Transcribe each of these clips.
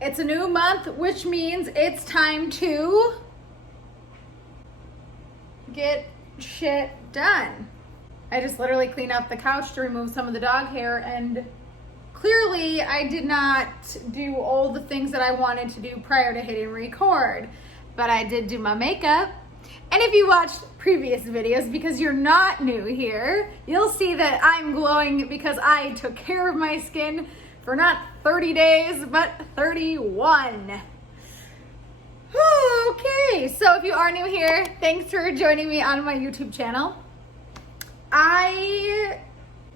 It's a new month, which means it's time to get shit done. I just literally cleaned up the couch to remove some of the dog hair, and clearly I did not do all the things that I wanted to do prior to hitting record, but I did do my makeup. And if you watched previous videos, because you're not new here, you'll see that I'm glowing because I took care of my skin for not 30 days, but 31. Okay, so if you are new here, thanks for joining me on my YouTube channel. I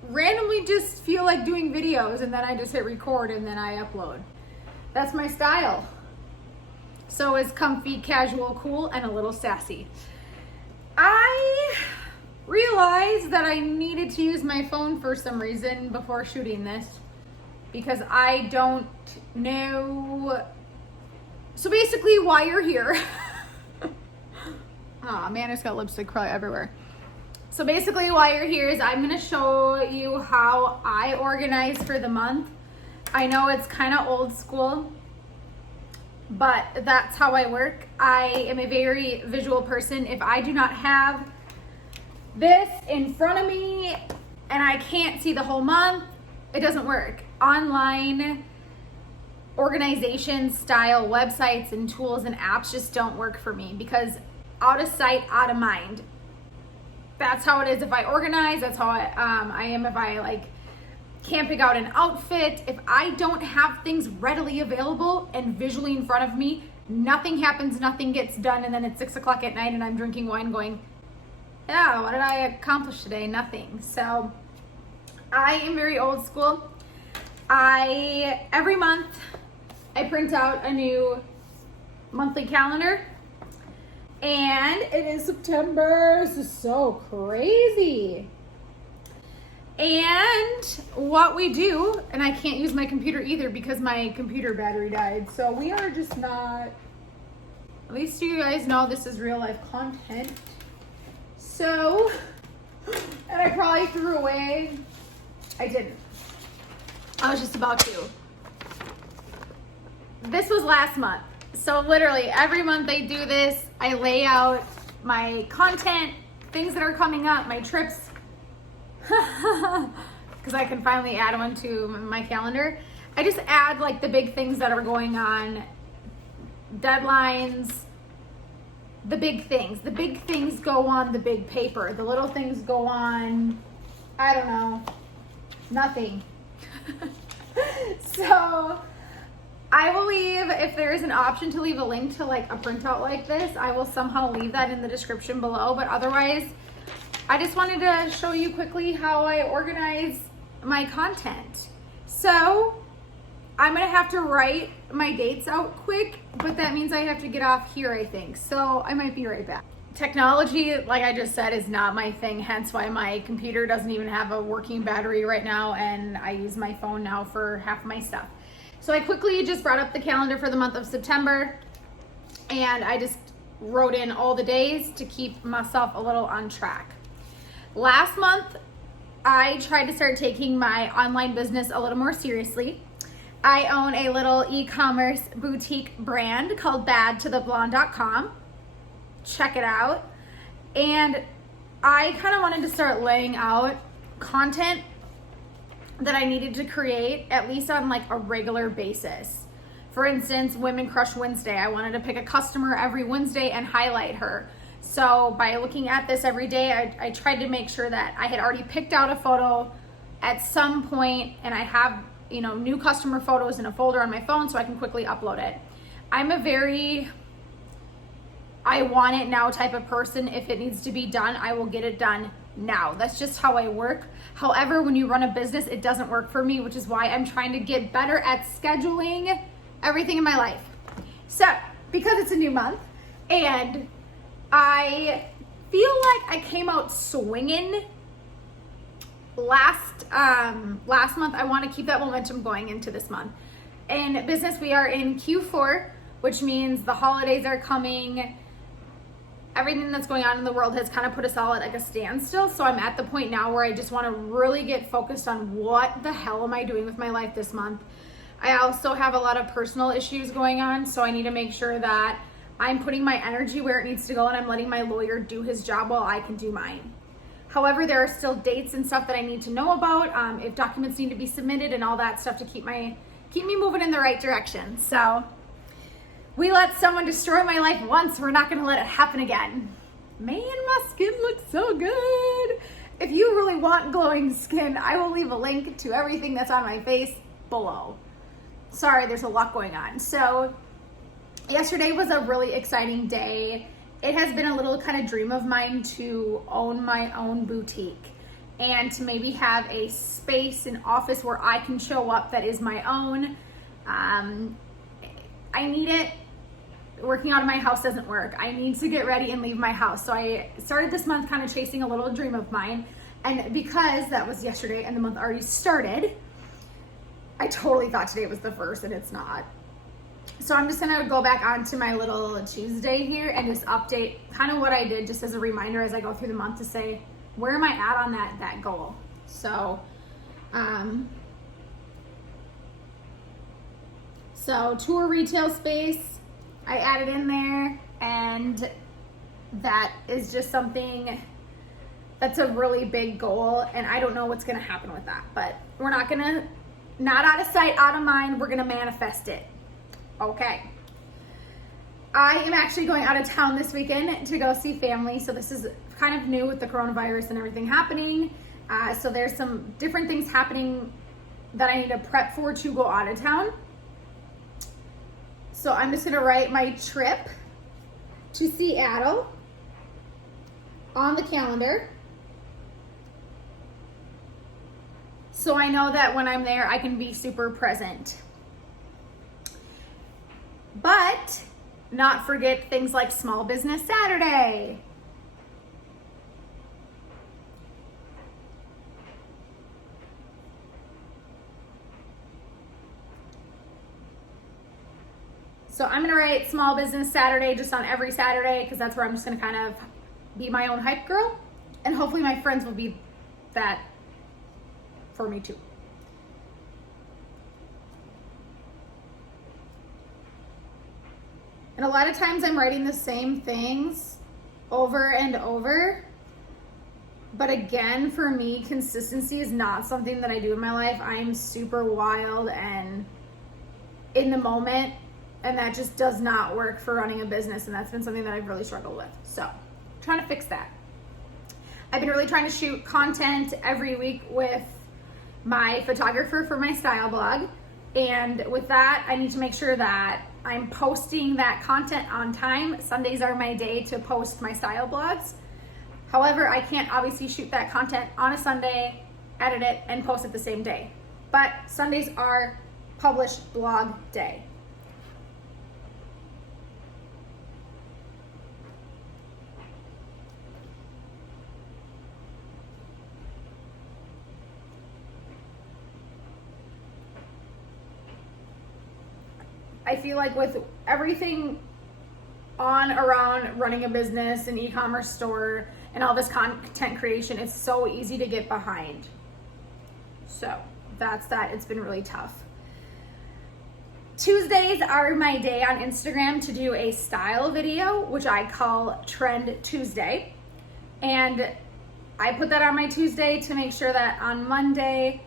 randomly just feel like doing videos and then I just hit record and then I upload. That's my style. So is comfy, casual, cool, and a little sassy. I realized that I needed to use my phone for some reason before shooting this because I don't know. So basically why you're here. Aw, man, it's got lipstick probably everywhere. So basically why you're here is I'm gonna show you how I organize for the month. I know it's kind of old school, but that's how I work. I am a very visual person. If I do not have this in front of me and I can't see the whole month, it doesn't work. Online organization style websites and tools and apps just don't work for me because out of sight, out of mind. That's how it is if I organize. That's how I am if I like can't pick out an outfit. If I don't have things readily available and visually in front of me, nothing happens, nothing gets done, and then it's 6 o'clock at night and I'm drinking wine going, yeah, what did I accomplish today? Nothing. So I am very old school. Every month I print out a new monthly calendar. And it is September. This is so crazy. And what we do, and I can't use my computer either because my computer battery died. So we are just not, at least you guys know this is real life content. So, and I probably threw away, I didn't. I was just about to. This was last month. So literally every month I do this. I lay out my content, things that are coming up, my trips, because I can finally add one to my calendar. I just add like the big things that are going on, deadlines, the big things. The big things go on the big paper. The little things go on, I don't know, nothing. So I will leave, if there is an option to leave a link to like a printout like this, I will somehow leave that in the description below. But otherwise, I just wanted to show you quickly how I organize my content. So I'm gonna have to write my dates out quick, but that means I have to get off here, I think. So I might be right back. Technology, like I just said, is not my thing, hence why my computer doesn't even have a working battery right now, and I use my phone now for half of my stuff. So I quickly just brought up the calendar for the month of September, and I just wrote in all the days to keep myself a little on track. Last month, I tried to start taking my online business a little more seriously. I own a little e-commerce boutique brand called badtotheblonde.com. Check it out. And I kind of wanted to start laying out content that I needed to create at least on like a regular basis. For instance, Women Crush Wednesday. I wanted to pick a customer every Wednesday and highlight her. So by looking at this every day, I tried to make sure that I had already picked out a photo at some point, and I have, you know, new customer photos in a folder on my phone so I can quickly upload it. I'm a very I want it now type of person. If it needs to be done, I will get it done now. That's just how I work. However, when you run a business, it doesn't work for me, which is why I'm trying to get better at scheduling everything in my life. So, because it's a new month and I feel like I came out swinging last month, I want to keep that momentum going into this month. In business, we are in Q4, which means the holidays are coming. Everything that's going on in the world has kind of put us all at like a standstill. So I'm at the point now where I just want to really get focused on what the hell am I doing with my life this month. I also have a lot of personal issues going on, so I need to make sure that I'm putting my energy where it needs to go and I'm letting my lawyer do his job while I can do mine. However, there are still dates and stuff that I need to know about, if documents need to be submitted and all that stuff to keep me moving in the right direction. So we let someone destroy my life once, we're not gonna let it happen again. Man, my skin looks so good. If you really want glowing skin, I will leave a link to everything that's on my face below. Sorry, there's a lot going on. So yesterday was a really exciting day. It has been a little kind of dream of mine to own my own boutique and to maybe have a space, an office where I can show up that is my own. I need it. Working out of my house doesn't work. I need to get ready and leave my house. So I started this month kind of chasing a little dream of mine. And because that was yesterday and the month already started, I totally thought today was the first and it's not. So I'm just gonna go back onto my little Tuesday here and just update kind of what I did just as a reminder as I go through the month to say, where am I at on that goal? So, tour retail space, I added in there, and that is just something that's a really big goal, and I don't know what's gonna happen with that, but we're not out of sight, out of mind, we're gonna manifest it. Okay. I am actually going out of town this weekend to go see family, so this is kind of new with the coronavirus and everything happening. So there's some different things happening that I need to prep for to go out of town. So I'm just gonna write my trip to Seattle on the calendar. So I know that when I'm there, I can be super present. But not forget things like Small Business Saturday. So I'm gonna write Small Business Saturday just on every Saturday because that's where I'm just gonna kind of be my own hype girl. And hopefully my friends will be that for me too. And a lot of times I'm writing the same things over and over. But again, for me, consistency is not something that I do in my life. I'm super wild and in the moment, and that just does not work for running a business. And that's been something that I've really struggled with. So I'm trying to fix that. I've been really trying to shoot content every week with my photographer for my style blog. And with that, I need to make sure that I'm posting that content on time. Sundays are my day to post my style blogs. However, I can't obviously shoot that content on a Sunday, edit it, and post it the same day. But Sundays are published blog day. I feel like with everything on around running a business, an e-commerce store, and all this content creation, it's so easy to get behind. So that's that. It's been really tough. Tuesdays are my day on Instagram to do a style video, which I call Trend Tuesday. And I put that on my Tuesday to make sure that on Monday,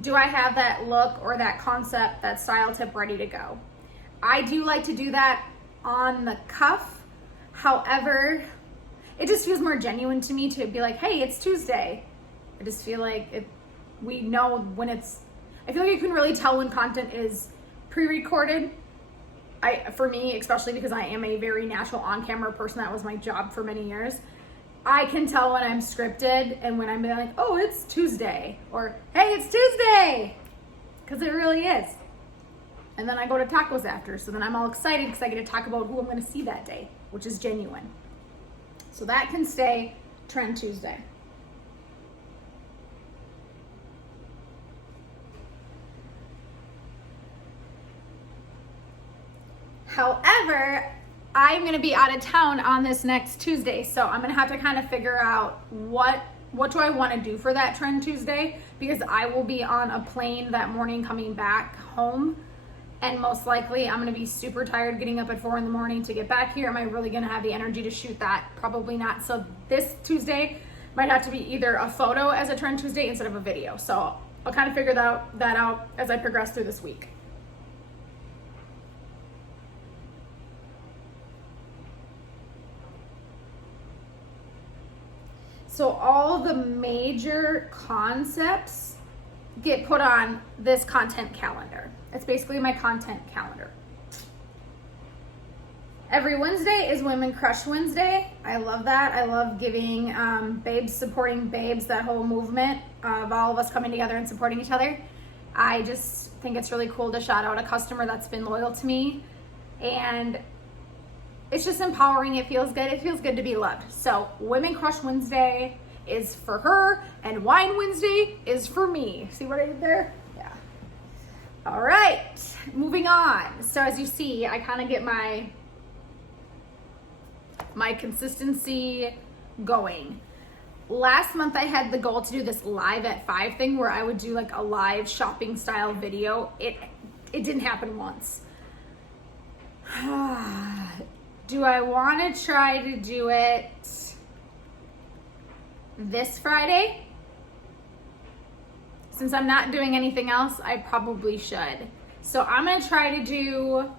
do I have that look or that concept, that style tip ready to go? I do like to do that on the cuff. However, it just feels more genuine to me to be like, hey, it's Tuesday. I just feel like we know when I feel like you can really tell when content is pre-recorded. For me, especially because I am a very natural on-camera person, that was my job for many years. I can tell when I'm scripted and when I'm like, oh, it's Tuesday, or hey, it's Tuesday, because it really is. And then I go to tacos after, so then I'm all excited because I get to talk about who I'm going to see that day, which is genuine. So that can stay Trend Tuesday. However, I'm going to be out of town on this next Tuesday, so I'm going to have to kind of figure out what do I want to do for that Trend Tuesday, because I will be on a plane that morning coming back home And most likely I'm gonna be super tired getting up at 4 in the morning to get back here. Am I really gonna have the energy to shoot that? Probably not. So this Tuesday might have to be either a photo as a Trend Tuesday instead of a video. So I'll kind of figure that out as I progress through this week. So all the major concepts get put on this content calendar. It's basically my content calendar. Every Wednesday is Women Crush Wednesday. I love that. I love giving babes supporting babes, that whole movement of all of us coming together and supporting each other. I just think it's really cool to shout out a customer that's been loyal to me, and it's just empowering. It feels good. It feels good to be loved. So Women Crush Wednesday is for her, and Wine Wednesday is for me. See what I did there? Yeah. All right, moving on. So as you see, I kind of get my consistency going. Last month I had the goal to do this live at 5 thing where I would do like a live shopping style video. It didn't happen once. Do I want to try to do it this Friday? Since I'm not doing anything else, I probably should. So I'm gonna try to do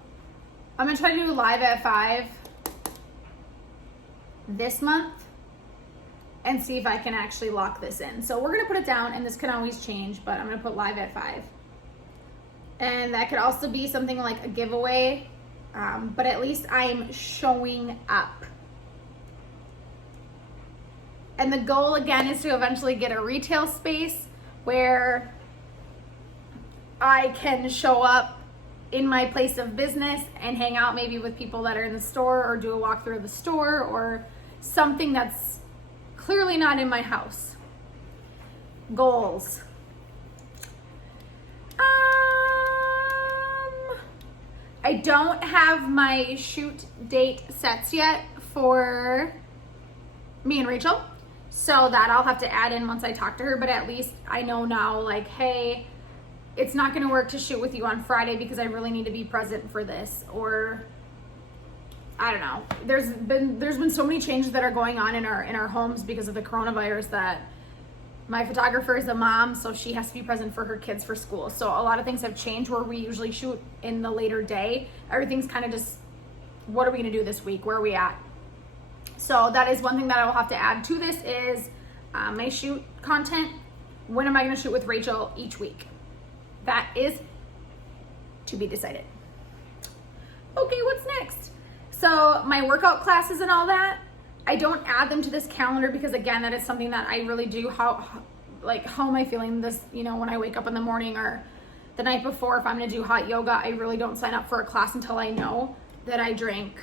live at 5 this month and see if I can actually lock this in. So we're gonna put it down, and this can always change, but I'm gonna put live at 5. And that could also be something like a giveaway, but at least I'm showing up. And the goal again is to eventually get a retail space where I can show up in my place of business and hang out maybe with people that are in the store, or do a walkthrough of the store, or something that's clearly not in my house. Goals. I don't have my shoot date sets yet for me and Rachel, so that I'll have to add in once I talk to her, but at least I know now, like, hey, it's not gonna work to shoot with you on Friday because I really need to be present for this, or I don't know. There's been so many changes that are going on in our homes because of the coronavirus that my photographer is a mom, so she has to be present for her kids for school. So a lot of things have changed where we usually shoot in the later day. Everything's kind of just, what are we gonna do this week? Where are we at? So that is one thing that I will have to add to this is my shoot content. When am I gonna shoot with Rachel each week? That is to be decided. Okay, what's next? So my workout classes and all that, I don't add them to this calendar because again, that is something that I really do. How am I feeling this, when I wake up in the morning or the night before, if I'm gonna do hot yoga, I really don't sign up for a class until I know that I drank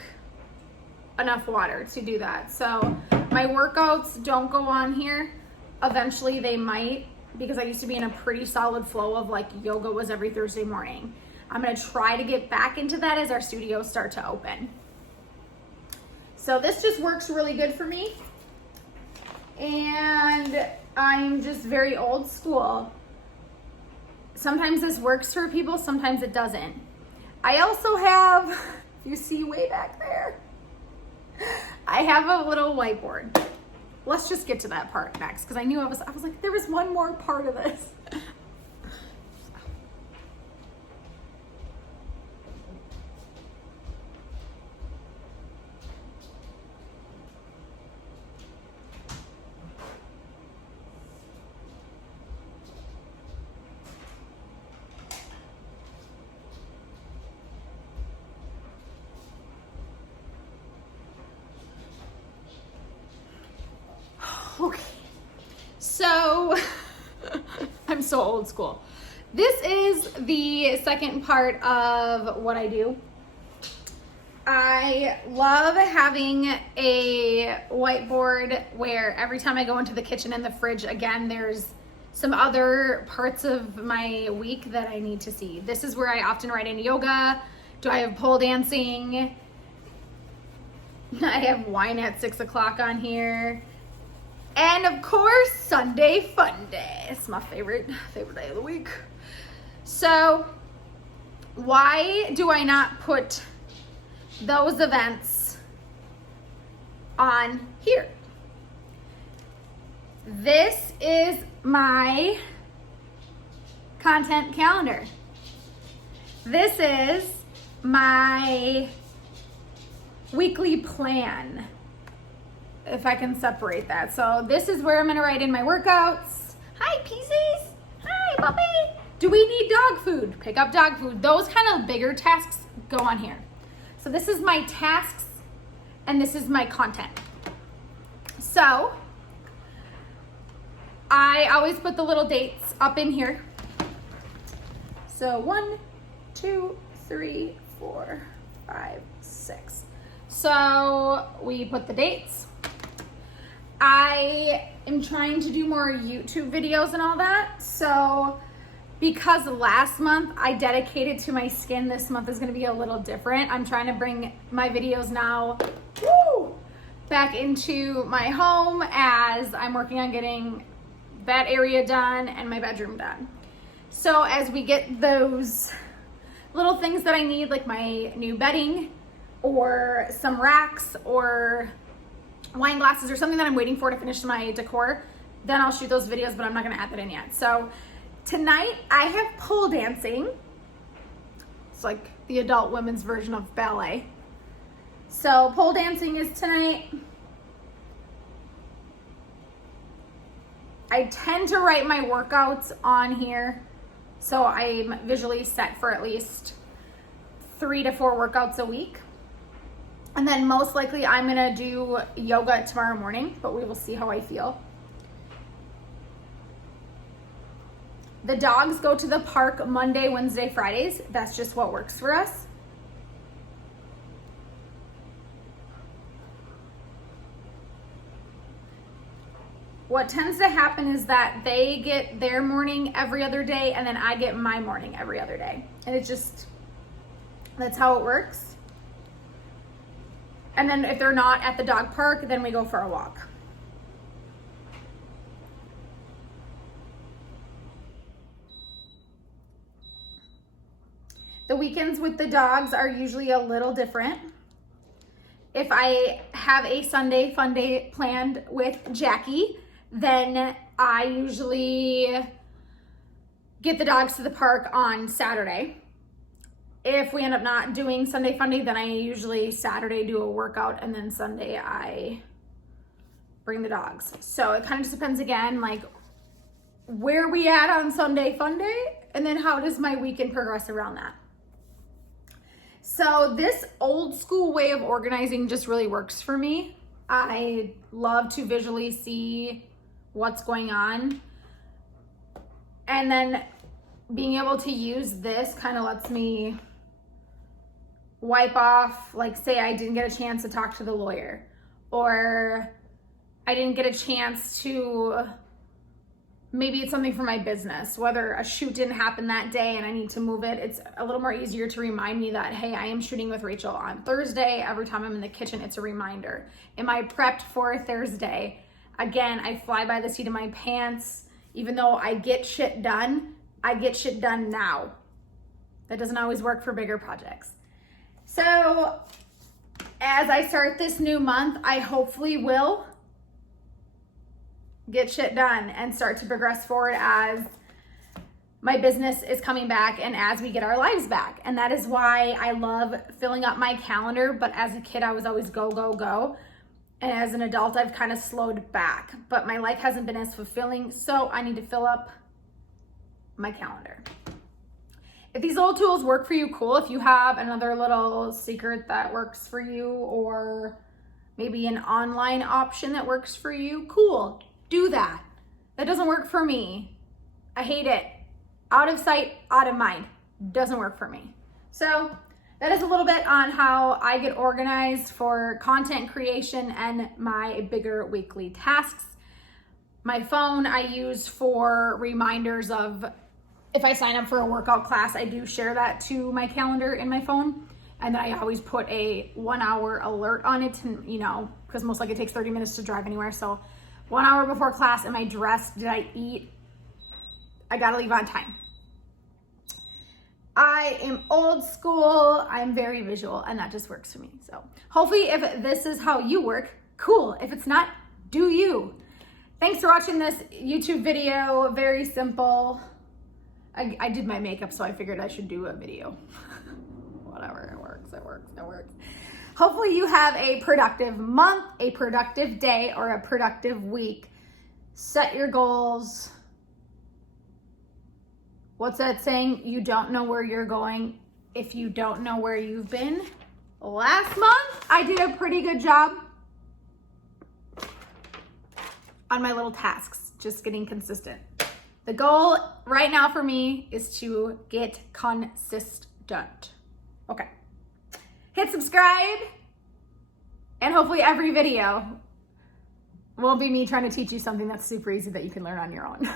enough water to do that. So my workouts don't go on here. Eventually they might, because I used to be in a pretty solid flow of like yoga was every Thursday morning. I'm gonna try to get back into that as our studios start to open. So this just works really good for me. And I'm just very old school. Sometimes this works for people, sometimes it doesn't. I also have, if you see way back there, I have a little whiteboard. Let's just get to that part next, because I knew I was like, there was one more part of this. Okay, so I'm so old school. This is the second part of what I do. I love having a whiteboard where every time I go into the kitchen and the fridge, again, there's some other parts of my week that I need to see. This is where I often write in yoga. Do I have pole dancing? I have wine at 6 o'clock on here. And of course, Sunday Fun Day. It's my favorite day of the week. So why do I not put those events on here? This is my content calendar. This is my weekly plan, if I can separate that. So this is where I'm gonna write in my workouts. Hi, Pieces. Hi, puppy. Do we need dog food? Pick up dog food. Those kind of bigger tasks go on here. So this is my tasks and this is my content. So I always put the little dates up in here. So 1, 2, 3, 4, 5, 6. So we put the dates. I am trying to do more YouTube videos and all that. So because last month I dedicated to my skin, this month is gonna be a little different. I'm trying to bring my videos now back into my home as I'm working on getting that area done and my bedroom done. So as we get those little things that I need, like my new bedding or some racks or wine glasses or something that I'm waiting for to finish my decor, then I'll shoot those videos, but I'm not gonna add that in yet. So tonight I have pole dancing. It's like the adult women's version of ballet. So pole dancing is tonight. I tend to write my workouts on here, so I'm visually set for at least 3 to 4 workouts a week. And then most likely I'm gonna do yoga tomorrow morning, but we will see how I feel. The dogs go to the park Monday, Wednesday, Fridays. That's just what works for us. What tends to happen is that they get their morning every other day and then I get my morning every other day. And it's just, that's how it works. And then if they're not at the dog park, then we go for a walk. The weekends with the dogs are usually a little different. If I have a Sunday fun day planned with Jackie, then I usually get the dogs to the park on Saturday. If we end up not doing Sunday fun day, then I usually Saturday do a workout and then Sunday I bring the dogs. So it kind of just depends again, like where we at on Sunday fun day and then how does my weekend progress around that. So this old school way of organizing just really works for me. I love to visually see what's going on. And then being able to use this kind of lets me wipe off, like say I didn't get a chance to talk to the lawyer or I didn't get a chance to, maybe it's something for my business, whether a shoot didn't happen that day and I need to move it. It's a little more easier to remind me that, hey, I am shooting with Rachel on Thursday. Every time I'm in the kitchen, it's a reminder. Am I prepped for Thursday? Again, I fly by the seat of my pants. Even though I get shit done, I get shit done now. That doesn't always work for bigger projects. So as I start this new month, I hopefully will get shit done and start to progress forward as my business is coming back and as we get our lives back. And that is why I love filling up my calendar. But as a kid, I was always go, go, go. And as an adult, I've kind of slowed back, but my life hasn't been as fulfilling. So I need to fill up my calendar. If these little tools work for you, cool. If you have another little secret that works for you or maybe an online option that works for you, cool. Do that. That doesn't work for me. I hate it. Out of sight, out of mind. Doesn't work for me. So that is a little bit on how I get organized for content creation and my bigger weekly tasks. My phone I use for reminders of if I sign up for a workout class, I do share that to my calendar in my phone. And then I always put a 1 hour alert on it, to, you know, because most likely it takes 30 minutes to drive anywhere. So 1 hour before class, am I dressed? Did I eat? I gotta leave on time. I am old school. I'm very visual, and that just works for me. So hopefully if this is how you work, cool. If it's not, do you. Thanks for watching this YouTube video. Very simple. I did my makeup, so I figured I should do a video. Whatever, it works, it works, it works. Hopefully you have a productive month, a productive day, or a productive week. Set your goals. What's that saying? You don't know where you're going if you don't know where you've been. Last month, I did a pretty good job on my little tasks, just getting consistent. The goal right now for me is to get consistent. Okay. Hit subscribe, and hopefully every video won't be me trying to teach you something that's super easy that you can learn on your own.